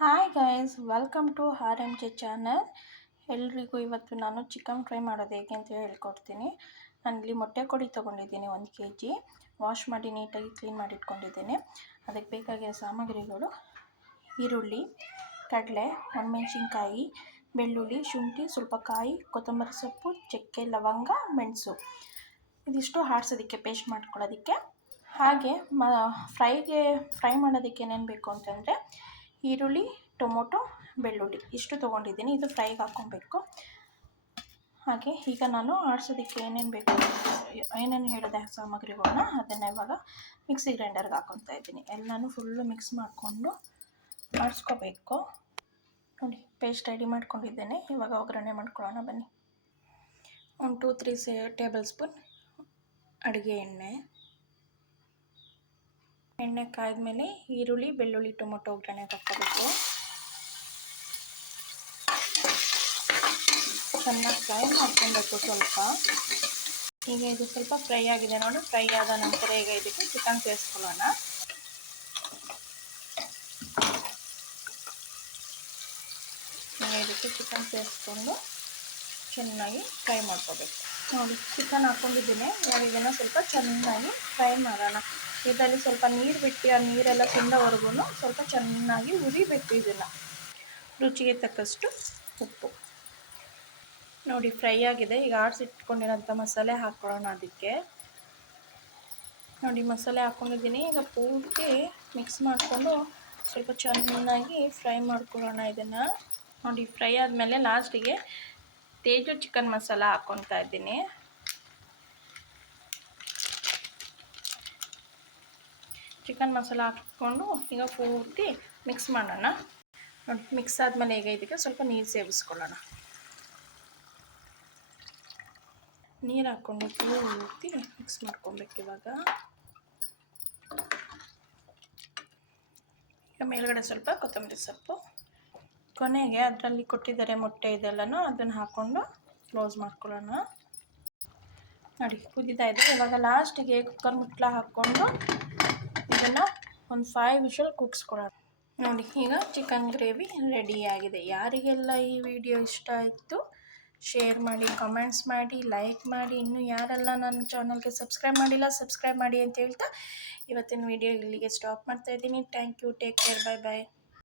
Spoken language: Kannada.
Hi guys, welcome to R M J channel. ಎಲ್ರಿಗೂ ಇವತ್ತು ನಾನು ಚಿಕನ್ ಫ್ರೈ ಮಾಡೋದು ಹೇಗೆ ಅಂತ ಹೇಳ್ಕೊಡ್ತೀನಿ. ನಾನಿಲ್ಲಿ ಮೊಟ್ಟೆ ಕೊಡಿ ತೊಗೊಂಡಿದ್ದೀನಿ 1 kg. ವಾಶ್ ಮಾಡಿ ನೀಟಾಗಿ ಕ್ಲೀನ್ ಮಾಡಿ ಇಟ್ಕೊಂಡಿದ್ದೀನಿ. ಅದಕ್ಕೆ ಬೇಕಾಗಿರೋ ಸಾಮಗ್ರಿಗಳು: ಈರುಳ್ಳಿ, ಕಡಲೆ, ಒಣಮೆಣಸಿನ್ಕಾಯಿ, ಬೆಳ್ಳುಳ್ಳಿ, ಶುಂಠಿ, ಸ್ವಲ್ಪ ಕಾಯಿ, ಕೊತ್ತಂಬರಿ ಸೊಪ್ಪು, ಚಕ್ಕೆ, ಲವಂಗ, ಮೆಣಸು. ಇದಿಷ್ಟು ಆಡ್ಸೋದಕ್ಕೆ, ಪೇಸ್ಟ್ ಮಾಡ್ಕೊಳ್ಳೋದಕ್ಕೆ. ಹಾಗೆ ಫ್ರೈ ಮಾಡೋದಕ್ಕೆ ಏನೇನು ಬೇಕು ಅಂತಂದರೆ ಈರುಳ್ಳಿ, ಟೊಮೊಟೊ, ಬೆಳ್ಳುಳ್ಳಿ ಇಷ್ಟು ತೊಗೊಂಡಿದ್ದೀನಿ. ಇದು ಫ್ರೈಗೆ ಹಾಕ್ಕೊಬೇಕು. ಹಾಗೆ ಈಗ ನಾನು ಆಡ್ಸೋದಕ್ಕೆ ಏನೇನು ಬೇಕು, ಏನೇನು ಹೇಳಿದೆ ಸಾಮಗ್ರಿಗಳನ್ನ, ಅದನ್ನು ಇವಾಗ ಮಿಕ್ಸಿ ಗ್ರೈಂಡರ್ಗೆ ಹಾಕ್ಕೊತಾ ಇದ್ದೀನಿ. ಎಲ್ಲನೂ ಫುಲ್ಲು ಮಿಕ್ಸ್ ಮಾಡಿಕೊಂಡು ಆಡಿಸ್ಕೋಬೇಕು. ನೋಡಿ, ಪೇಸ್ಟ್ ರೆಡಿ ಮಾಡ್ಕೊಂಡಿದ್ದೇನೆ. ಇವಾಗ ಒಗ್ಗರಣೆ ಮಾಡ್ಕೊಳ್ಳೋಣ ಬನ್ನಿ. 1-2-3 ಟೇಬಲ್ ಸ್ಪೂನ್ ಅಡುಗೆ ಎಣ್ಣೆ ಕಾಯ್ದ್ಮೇಲೆ ಈರುಳ್ಳಿ, ಬೆಳ್ಳುಳ್ಳಿ, ಟೊಮೊಟೊ ಒಗ್ಗರಣೆಗೆ ಹಾಕ್ಕೋಬೇಕು. ಚೆನ್ನಾಗಿ ಫ್ರೈ ಮಾಡ್ಕೊಬೇಕು ಸ್ವಲ್ಪ. ಈಗ ಇದು ಸ್ವಲ್ಪ ಫ್ರೈ ಆಗಿದೆ ನೋಡಿ. ಫ್ರೈ ಆದ ನಂತರ ಈಗ ಇದಕ್ಕೆ ಚಿಕನ್ ಸೇರಿಸ್ಕೊಳ್ಳೋಣ. ಈಗ ಇದಕ್ಕೆ ಚಿಕನ್ ಸೇರಿಸ್ಕೊಂಡು ಚೆನ್ನಾಗಿ ಫ್ರೈ ಮಾಡ್ಕೋಬೇಕು. ನೋಡಿ, ಚಿಕನ್ ಹಾಕ್ಕೊಂಡಿದ್ದೀನಿ. ಇವಾಗ ಇದನ್ನು ಸ್ವಲ್ಪ ಚೆನ್ನಾಗಿ ಫ್ರೈ ಮಾಡೋಣ. ಇದರಲ್ಲಿ ಸ್ವಲ್ಪ ನೀರು ಬಿಟ್ಟು ಆ ನೀರೆಲ್ಲ ತಿಂದವರೆಗೂ ಸ್ವಲ್ಪ ಚೆನ್ನಾಗಿ ಉರಿಬೇಕು. ಇದನ್ನು ರುಚಿಗೆ ತಕ್ಕಷ್ಟು ಉಪ್ಪು. ನೋಡಿ, ಫ್ರೈ ಆಗಿದೆ. ಈಗ ಆಡಿಸಿಟ್ಕೊಂಡಿರೋಂಥ ಮಸಾಲೆ ಹಾಕ್ಕೊಳ್ಳೋಣ ಅದಕ್ಕೆ. ನೋಡಿ, ಮಸಾಲೆ ಹಾಕ್ಕೊಂಡಿದ್ದೀನಿ. ಈಗ ಪೂರ್ತಿ ಮಿಕ್ಸ್ ಮಾಡಿಕೊಂಡು ಸ್ವಲ್ಪ ಚೆನ್ನಾಗಿ ಫ್ರೈ ಮಾಡ್ಕೊಳ್ಳೋಣ ಇದನ್ನು. ನೋಡಿ, ಫ್ರೈ ಆದಮೇಲೆ ಲಾಸ್ಟಿಗೆ ತೇಜು ಚಿಕನ್ ಮಸಾಲ ಹಾಕ್ಕೊತಾ ಇದ್ದೀನಿ. ಚಿಕನ್ ಮಸಾಲ ಹಾಕ್ಕೊಂಡು ಈಗ ಪೂರ್ತಿ ಮಿಕ್ಸ್ ಮಾಡೋಣ. ನೋಡಿ, ಮಿಕ್ಸ್ ಆದಮೇಲೆ ಈಗ ಇದಕ್ಕೆ ಸ್ವಲ್ಪ ನೀರು ಸೇರಿಸ್ಕೊಳ್ಳೋಣ. ನೀರು ಹಾಕ್ಕೊಂಡು ಪೂರ್ತಿ ಮಿಕ್ಸ್ ಮಾಡ್ಕೊಬೇಕು. ಇವಾಗ ಮೇಲ್ಗಡೆ ಸ್ವಲ್ಪ ಕೊತ್ತಂಬರಿ ಸೊಪ್ಪು, ಕೊನೆಗೆ ಅದರಲ್ಲಿ ಕೊಟ್ಟಿದ್ದಾರೆ ಮೊಟ್ಟೆ ಇದೆಲ್ಲನೂ ಅದನ್ನು ಹಾಕ್ಕೊಂಡು ಕ್ಲೋಸ್ ಮಾಡ್ಕೊಳ್ಳೋಣ. ನೋಡಿ, ಕುದೀತಾ ಇದೆ. ಇವಾಗ ಲಾಸ್ಟಿಗೆ ಕುಕ್ಕರ್ ಮುಟ್ಲ ಹಾಕ್ಕೊಂಡು ಇದನ್ನು ಒಂದು 5 ವಿಷಲ್ ಕೂಗಿಸ್ಕೊಳ್ಳೋಣ. ನೋಡಿ, ಈಗ ಚಿಕನ್ ಗ್ರೇವಿ ರೆಡಿಯಾಗಿದೆ. ಯಾರಿಗೆಲ್ಲ ಈ ವಿಡಿಯೋ ಇಷ್ಟ ಆಯಿತು ಶೇರ್ ಮಾಡಿ, ಕಮೆಂಟ್ಸ್ ಮಾಡಿ, ಲೈಕ್ ಮಾಡಿ. ಇನ್ನೂ ಯಾರೆಲ್ಲ ನನ್ನ ಚಾನಲ್ಗೆ ಸಬ್ಸ್ಕ್ರೈಬ್ ಮಾಡಿಲ್ಲ ಸಬ್ಸ್ಕ್ರೈಬ್ ಮಾಡಿ ಅಂತ ಹೇಳ್ತಾ ಇವತ್ತಿನ ವಿಡಿಯೋ ಇಲ್ಲಿಗೆ ಸ್ಟಾಪ್ ಮಾಡ್ತಾಯಿದ್ದೀನಿ. Thank you. Take care. Bye bye.